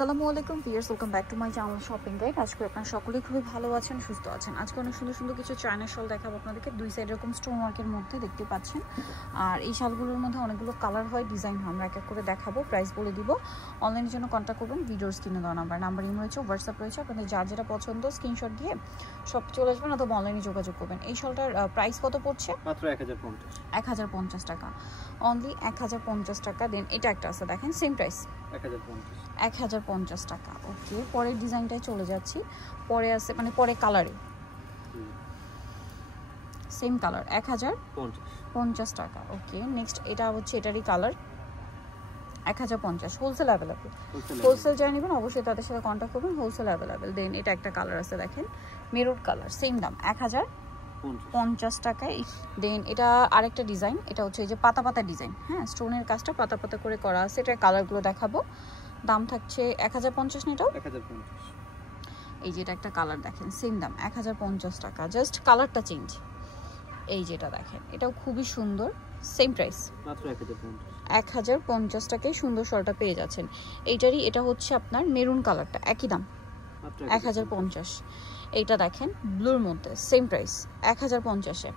আসসালামু আলাইকুম viewers, welcome back to my channel shopping guide. আজকে আপনারা সকলেই খুবই ভালো আছেন, সুস্থ আছেন। আজকে অনেক সুন্দর সুন্দর কিছু চায়না শাল দেখাবো আপনাদেরকে। দুই সাইড এরকম স্টোন ওয়ার্কের মধ্যে দেখতে পাচ্ছেন। আর এই শালগুলোর মধ্যে অনেকগুলো কালার হয়, ডিজাইন হয়। আমরা এক এক করে দেখাবো, প্রাইস বলে দিব। অনলাইনের জন্য কন্ট্যাক্ট করবেন ভিডিওর স্ক্রিনে দেওয়া নাম্বার ইমো রয়েছে, হোয়াটসঅ্যাপ রয়েছে। আপনাদের যার যেটা পছন্দ স্ক্রিনশট দিয়ে সব চলে আসবেন অথবা অনলাইনে যোগাযোগ করবেন। এই শালটার প্রাইস কত পড়ছে? মাত্র 1050 টাকা, অনলি 1050 টাকা। দেন এটা একটা আছে দেখেন, সেম প্রাইস 1050 টাকা। ওকে, পরের ডিজাইনটাই চলে যাচ্ছি। পরে আছে মানে পরে কালারে সেম কালার 1050 টাকা। ওকে, নেক্সট এটা হচ্ছে এটারই কালার 1050। হোলসেল অ্যাভেলেবেল, হোলসেল যারা নেবেন অবশ্যই তাদের সাথে কন্ট্যাক্ট করবেন, হোলসেল অ্যাভেলেবেল। দেন এটা একটা কালার আছে দেখেন, মেরুন কালার, সেম দাম 1050 টাকায়। দেন এটা আরেকটা ডিজাইন, এটা হচ্ছে এই যে পাতা পাতা ডিজাইন, হ্যাঁ, স্টোনের কাজটা পাতা পাতা করে করা আছে। এটার কালারগুলো দেখাবো। দাম থাকছে 1050 না? এটাও 1050। এই যেটা একটা কালার দেখেন, সেম দাম 1050 টাকা, জাস্ট কালারটা চেঞ্জ। এই যেটা দেখেন, এটাও খুবই সুন্দর, সেম প্রাইস মাত্র 1050 টাকায় সুন্দর শলটা পেয়ে যাচ্ছেন। এইটারই এটা হচ্ছে আপনার মেরুন কালারটা, একই দাম 1050। এইটা দেখেন ব্লুর মধ্যে, সেম প্রাইস 1050-এ।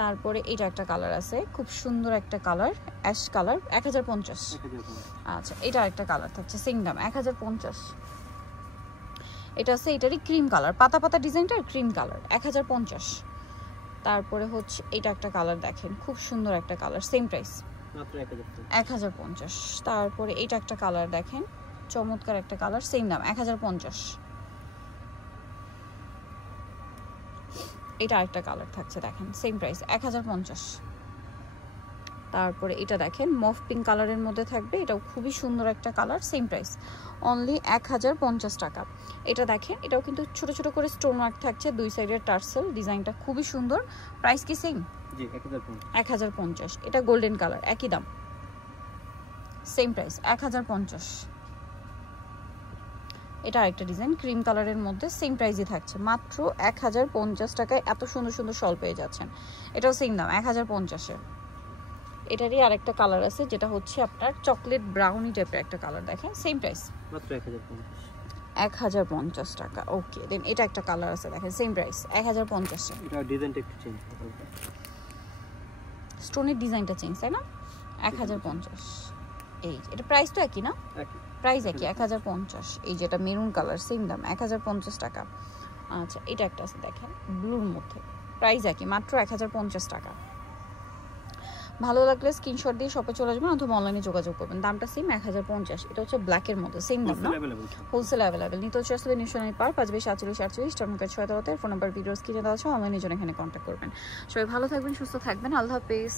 তারপরে এটা একটা কালার আছে, খুব সুন্দর একটা কালার, অ্যাশ কালার, 1050। আচ্ছা, এটা একটা কালার থাকছে, সেম দাম 1050। এটা আছে এটারই ক্রিম কালার, পাতা পাতা ডিজাইনটার ক্রিম কালার, 1050। তারপরে হচ্ছে এটা একটা কালার দেখেন, খুব সুন্দর একটা কালার, সেম প্রাইস মাত্র 1050। তারপরে এটা একটা কালার দেখেন, চমৎকার একটা কালার, সেম দাম 1050। এটা আরেকটা কালার থাকছে দেখেন, সেম প্রাইস 1050। তারপরে এটা দেখেন মফ পিঙ্ক কালারের মধ্যে থাকবে, এটাও খুবই সুন্দর একটা কালার, সেম প্রাইস অনলি 1050 টাকা। এটা দেখেন, এটাও কিন্তু ছোট ছোট করে স্টোন ওয়ার্ক থাকছে, দুই সাইডের টার্সেল, ডিজাইনটা খুবই সুন্দর। প্রাইস কি সেম? জি, 1050। এটা গোল্ডেন কালার, একই দাম, সেম প্রাইস 1050। এটা আরেকটা ডিজাইন ক্রিম কালারের মধ্যে, সেম প্রাইসই থাকছে, মাত্র 1050 টাকায় এত সুন্দর সুন্দর শল পেয়ে যাচ্ছেন। এটাও সেম দাম 1050-এ। এটারই আরেকটা কালার আছে, যেটা হচ্ছে আপনার চকলেট ব্রাউনি টাইপের একটা কালার দেখেন, সেম প্রাইস মাত্র 1050 টাকা। ওকে, দেন এটা একটা কালার আছে দেখেন, সেম প্রাইস 1050-এ। এটা ডিজাইনটা একটু চেঞ্জ করতে, স্টোনের ডিজাইনটা চেঞ্জ, তাই না? 1050। এই এটা প্রাইস তো একই না? একই প্রাইস একই 1050। এই যেটা মেরুন কালার, সেম দাম 1050 টাকা। আচ্ছা, এটা একটা আছে দেখেন ব্লুর মধ্যে, প্রাইস একই, মাত্র 1050 টাকা। ভালো লাগলে স্ক্রিনশট দিয়ে শপে চলে আসবেন অথবা অনলাইনে যোগাযোগ করবেন। দামটা সেম 1050। এটা হচ্ছে ব্ল্যাকের মধ্যে, সেম দাম না? Wholesale available. নিতে হচ্ছে আসলে নিউশনারি পার 5-48-48 টার্মিনাল 6 ফোন নাম্বার ভিডিওস কিনে দেওয়া আছে, অনলাইনের জন্য এখানে কন্ট্যাক্ট করবেন। সবাই ভালো থাকবেন, সুস্থ থাকবেন, আল্লাহ হাফেজ।